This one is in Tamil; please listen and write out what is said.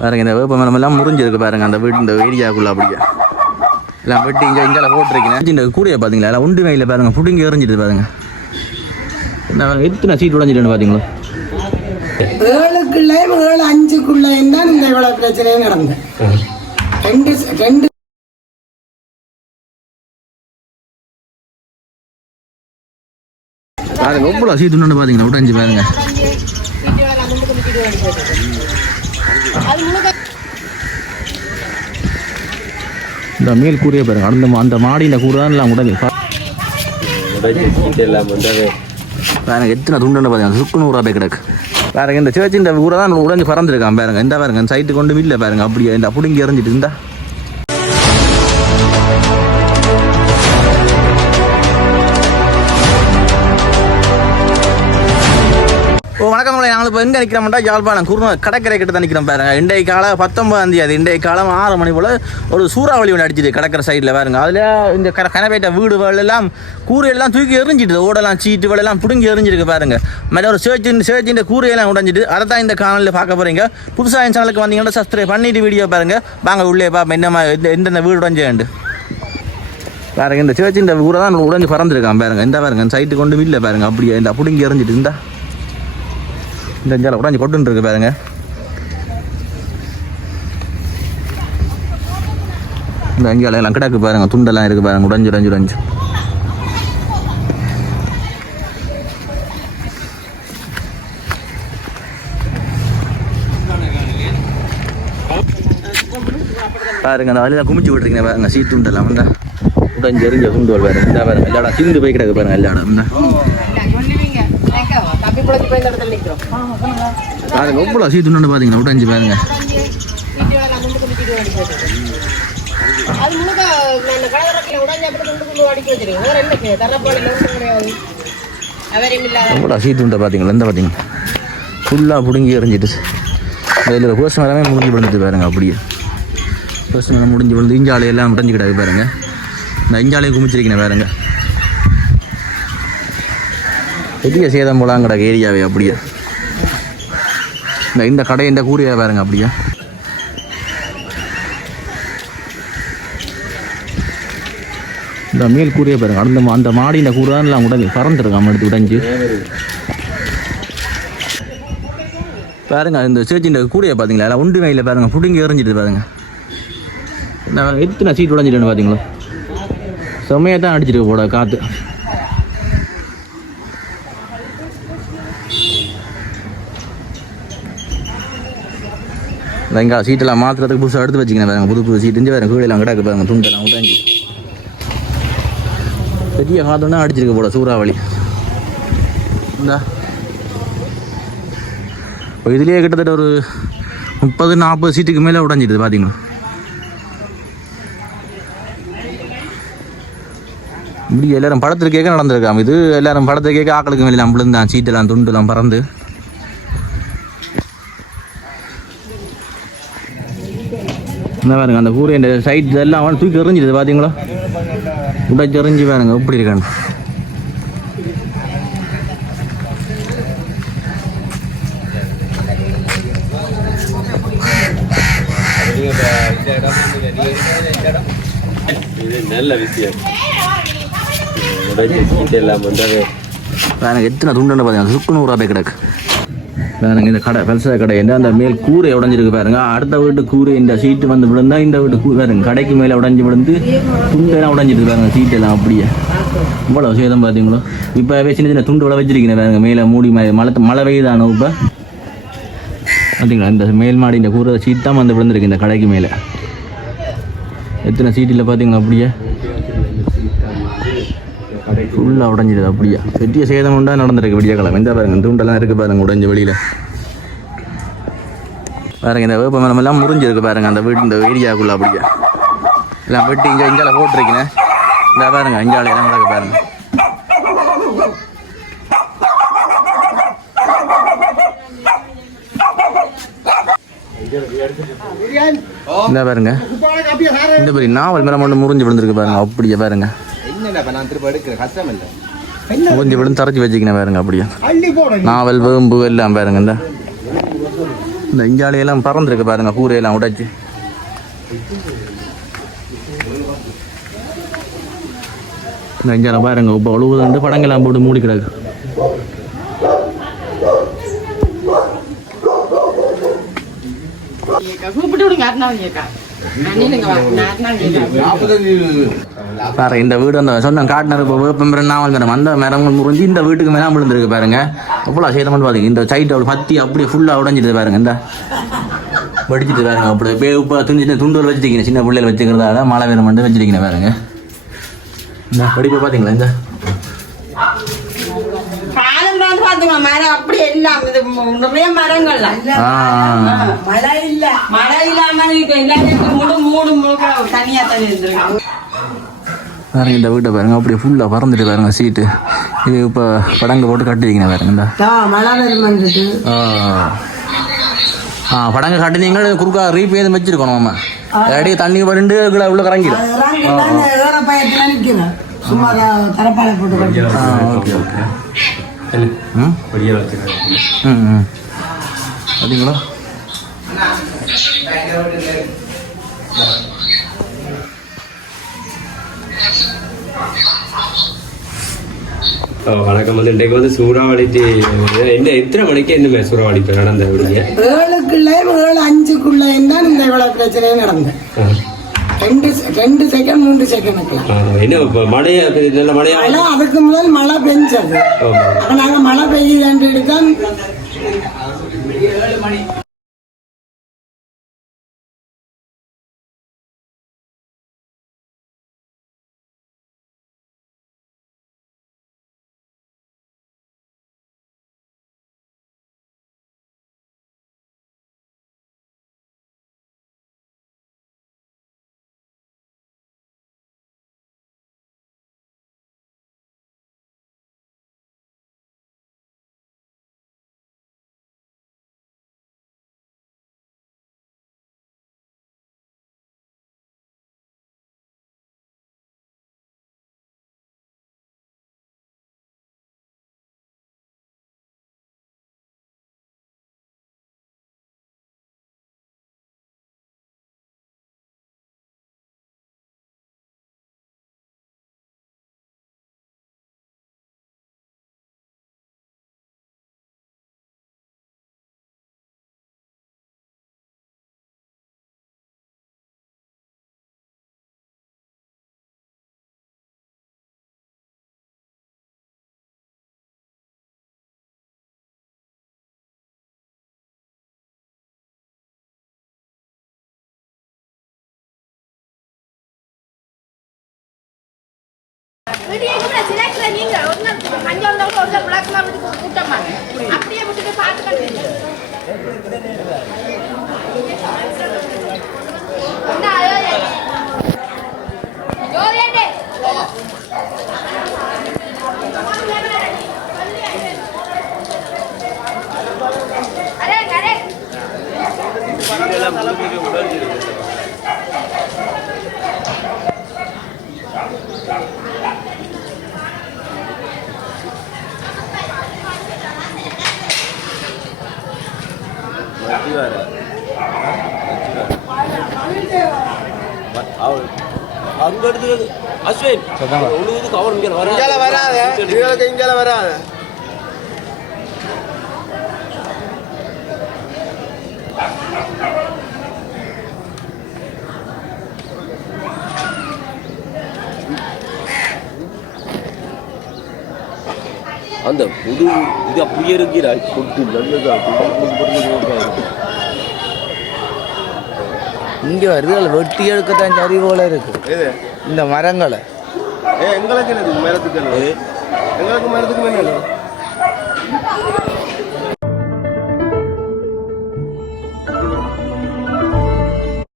பாருங்க இந்த வேப்ப மரம் எல்லாம் முறிஞ்சிருக்கு பாருங்க அந்த வீட்டு இந்த ஏரியாவுக்குள்ள அப்படியே எல்லாம் வெட்டி இங்கே போட்டிருக்கேன். இந்த கூடையை பார்த்தீங்களா எல்லாம் உண்டு வகையில் பாருங்க புடுங்கி எறிஞ்சிட்டு பாருங்க. நான் எத்தனை சீட் உடஞ்சிட்டு பார்த்தீங்களா 7க்குள்ள 7 5க்குள்ள தான் இந்த இவ்வளவு பிரச்சனையே நடந்தது. ரெண்டு பாருங்க எவ்வளோ சீட்டுன்னு பார்த்தீங்களா உடஞ்சி பாருங்க. இந்த மேல் கூரையை பாருங்க அந்த மாடியில் கூரை தான் எல்லாம் உடஞ்சி பாருங்க எத்தனை துண்டுன்னு பாருங்க சுக்குன்னு ஊரா போய் கிடக்கு பாருங்க. இந்த சேர்ச்சி இந்த ஊரை தான் உடஞ்சி பறந்துருக்கான் பாருங்க. இந்த பாருங்க சைட்டு கொண்டு இல்லை பாருங்க அப்படியே இந்த புடுங்கி எறிஞ்சிட்டு இருந்தா. வணக்கம். நாங்கள் இப்போ எங்கே நிற்கிறோம்டா யாழ்ப்பாணம் குருணூர் கடற்கரை கிட்ட தான் நிற்கிறோம் பாருங்க. இன்றைய காலம் 19ஆம் தேதி இன்றைய காலம் 6 மணி போல் ஒரு சூறாவளி ஒன்று அடிச்சிது கடற்கரை சைடில் பாருங்க. அதில் இந்த கனப்பேட்ட வீடுகள் எல்லாம் கூரையெல்லாம் தூக்கி எறிஞ்சிட்டு ஓடலாம் சீட்டு எல்லாம் பிடுங்கி எறிஞ்சிருக்கு பாருங்க. மற்ற ஒரு சேர்ச்சின் கூரையெல்லாம் உடஞ்சிட்டு அதை தான் இந்த காணொலியில் பார்க்க போகிறீங்க. புதுசாக என் சேனலுக்கு வந்தீங்கன்னா சப்ஸ்கிரைப் பண்ணிட்டு வீடியோ பாருங்கள். வாங்க உள்ளே பார்ப்போம் என்னமா எந்தெந்த வீடு உடஞ்சேண்டு பாருங்க. இந்த சேர்ச்சின் ஊரை தான் உடஞ்சி பறந்துருக்கான் பாருங்க. இந்த பாருங்க சைட்டு கொண்டு இல்லை பாருங்க அப்படியே இந்த பிடுங்கி எறிஞ்சிட்டு இருந்தா இந்த அஞ்சால உடஞ்சி கொட்டுன்னு இருக்கு பாருங்க. இந்த அஞ்சால எல்லாம் கிடக்கு பாருங்க துண்டெல்லாம் இருக்கு பாருங்க உடஞ்சு பாருங்க. அந்த வழியில குமிச்சு விட்டுருக்கீங்க பாருங்க சீட் துண்டெல்லாம் வந்தா உடஞ்சு எரிஞ்ச துண்டு பாருங்க. இந்த பாருங்க எல்லா இடம் சிந்து போய் கிடக்கு பாருங்க எல்லா இடம் பாருங்க எவ்வளோ சீட்டுன்னு பார்த்தீங்கன்னா உடஞ்சி பாருங்க. எவ்வளோ சீட்டுண்ட பார்த்தீங்களா இந்த பார்த்தீங்கன்னா ஃபுல்லாக பிடுங்கி எறிஞ்சிட்டு இதில் கோஷம் எல்லாமே முடிஞ்சு விழுந்துட்டு பாருங்க. அப்படியே கோஷம் எல்லாம் முடிஞ்சு விழுந்து இஞ்சாலையெல்லாம் உடஞ்சி கிடக்கு பாருங்க. இந்த இஞ்சாலையும் குமிச்சிருக்கேன் பாருங்க. பெரிய சேதம் போலாம் கிடக்கு ஏரியாவே அப்படியே. இந்த கடை இந்த கூரையா பாருங்க அப்படியே. இந்த மேல் கூரையை பாருங்க அந்த மாடியில் கூரை தான் எல்லாம் உடஞ்சி பறந்துருக்காம எடுத்து உடஞ்சி பாருங்க. இந்த சேர்ச்சின் கூரையை பார்த்தீங்களா எல்லாம் உண்டு வகையில் பாருங்க புடுங்கி எறிஞ்சிட்டு பாருங்க. நான் எத்தனை சீட் உடஞ்சிட்டேன்னு பார்த்தீங்களா செம்மையாக தான் அடிச்சிருக்கு போட காற்று. இங்கே சீட்டெல்லாம் மாற்றுறதுக்கு புதுசாக எடுத்து வச்சுக்கணும் பாருங்க. புது சீட்டு வேறு கீழெல்லாம் கிடக்கு பாருங்க துண்டெல்லாம் உடஞ்சி பெரிய காற்றுன்னா அடிச்சிருக்க போட சூறாவளி. இந்த இப்போ இதுலேயே கிட்டத்தட்ட ஒரு 30-40 சீட்டுக்கு மேலே உடஞ்சிடுது பார்த்தீங்களா. இப்படி எல்லாரும் படத்தில் கேட்க நடந்திருக்காம இது எல்லாரும் படத்தை கேட்க ஆக்களுக்கு மேலே விழுந்தான் சீட்டெல்லாம் துண்டுலாம் பறந்து. என்ன பாருங்க அந்த கூரை இந்த சைட் எல்லாம் தூக்கி எறிஞ்சிடுது பார்த்தீங்களா உடச்சி எறிஞ்சி பாருங்க எப்படி இருக்கான்னு. நல்ல விஷயம் பாருங்க எத்தனை துண்டுன்னு பார்த்தீங்கன்னா சுக்குன்னு ஊரா போய் கிடக்கு பாருங்க. இந்த கடை பெருசா கடை என்ன அந்த மேல் கூரை உடஞ்சிருக்கு பாருங்க. அடுத்த வீட்டு கூரை இந்த சீட்டு வந்து விழுந்தா இந்த வீட்டு பாருங்க கடைக்கு மேலே உடஞ்சி விழுந்து துண்டெல்லாம் உடஞ்சிருக்கு பாருங்க சீட்டெல்லாம் அப்படியே. இவ்வளோ சேதம் பார்த்தீங்களோ. இப்போ சின்ன துண்டு விளை வச்சிருக்கேன் பாருங்க மேலே மூடி மழை பெய்யுதானோ இப்போ பார்த்தீங்களா. இந்த மேல் மாடி இந்த கூரை சீட் தான் வந்து விழுந்திருக்கு இந்த கடைக்கு மேலே. எத்தனை சீட்டில் பார்த்தீங்களா அப்படியே ஃபுல்லாக உடஞ்சிடுது அப்படியே. பெரிய சேதம் உண்டா நடந்திருக்கு விடிய கிழமை. இந்த பாருங்க துண்டெல்லாம் இருக்குது பாருங்க உடஞ்சி வெளியில் பாருங்க. இந்த வேப்ப மரம் எல்லாம் முறிஞ்சிருக்கு பாருங்க அந்த வீட்டு இந்த ஏரியாவுக்குள்ள அப்படியே எல்லாம் வெட்டி இஞ்சால போட்டிருக்கேன். இந்த பாருங்க இஞ்சாலை எல்லாம் கிடக்கு பாருங்க. இந்த பாருங்க இந்த மாதிரி நாவல் மரம் ஒன்று முறிஞ்சு விழுந்திருக்கு பாருங்க அப்படியே பாருங்க. முறிஞ்சு விழுந்து தரைச்சி வச்சுக்கணும் பாருங்க அப்படியே. நாவல் வேம்பு எல்லாம் பாருங்க. இந்த இந்த இங்காலையெல்லாம் பறந்துருக்கு பாருங்க, கூரையெல்லாம் உடைச்சு. இந்த இங்கால பாருங்க இப்போ அழுவுது, படங்கள்லாம் போட்டு மூடி கிடக்கு. இந்த வீடு அந்த சொன்ன காட்டினர் இப்போ வேப்பம் நாவல் மரம், அந்த மரங்கள் முறிஞ்சு இந்த வீட்டுக்கு மேலே விழுந்துருக்கு பாருங்க. அவ்வளோ சேதம் பாருங்க. இந்த சைட் அப்படி பத்தி அப்படியே ஃபுல்லாக உடஞ்சிட்டு பாருங்க. இந்த வடிச்சிட்டு பாருங்க. அப்படியே இப்போ துண்டுகள் வச்சுருக்கீங்க, சின்ன பிள்ளைகள் வச்சுக்கிறதால மழை வேணும் மட்டும் வச்சுருக்கீங்க பாருங்க. இந்த படிப்பை பார்த்தீங்களா? இந்த அப்படி எல்லாம் நிறைய மரங்கள் மழை இல்ல, மழை இல்லாம தனியா தனி இருந்திருக்கு. பாருங்க இந்த வீட்டை பாருங்க, அப்படியே ஃபுல்லாக பறந்துட்டு பாருங்க சீட்டு. இது இப்போ படங்கு போட்டு கட்டிருக்கீங்க பாருங்க. படங்கு கட்டினீங்க குறுக்கா ரீப் எதுவும் வச்சிருக்கணும். ஆமா, இடையே தண்ணி பண்டு உள்ள கறங்கிடும். Okay okay. பார்த்தீங்களா? வணக்கம். இன்றைக்கு சூறாவளி என்ன எத்தனை மணிக்கு என்ன சூறாவளி நடந்த விடுங்க? 7க்குள்ள 7:05 தான் இந்த இவ்வளவு பிரச்சனையே நடந்தேன். 2 செகண்ட் 3 செகண்டுக்குள்ள என்ன மழையா? நல்ல மழையா? அதுக்கு முதல் மழை பெஞ்சது. அப்ப நாங்க மழை பெய்யுது தான் அப்படியே விட்டுட்டு பார்த்துக்கிட்டு அங்க எடுத்து அஸ்வின் உழுவுது கவர் இங்கே வராது. அந்த புது இது அப்படியே இருக்கிறாய் கொட்டு நல்லதா இங்கே வருது. அதில் வெட்டி எடுக்கத்தான் சரி போல இருக்கு இந்த மரங்களை. எங்களுக்கு மரத்துக்கு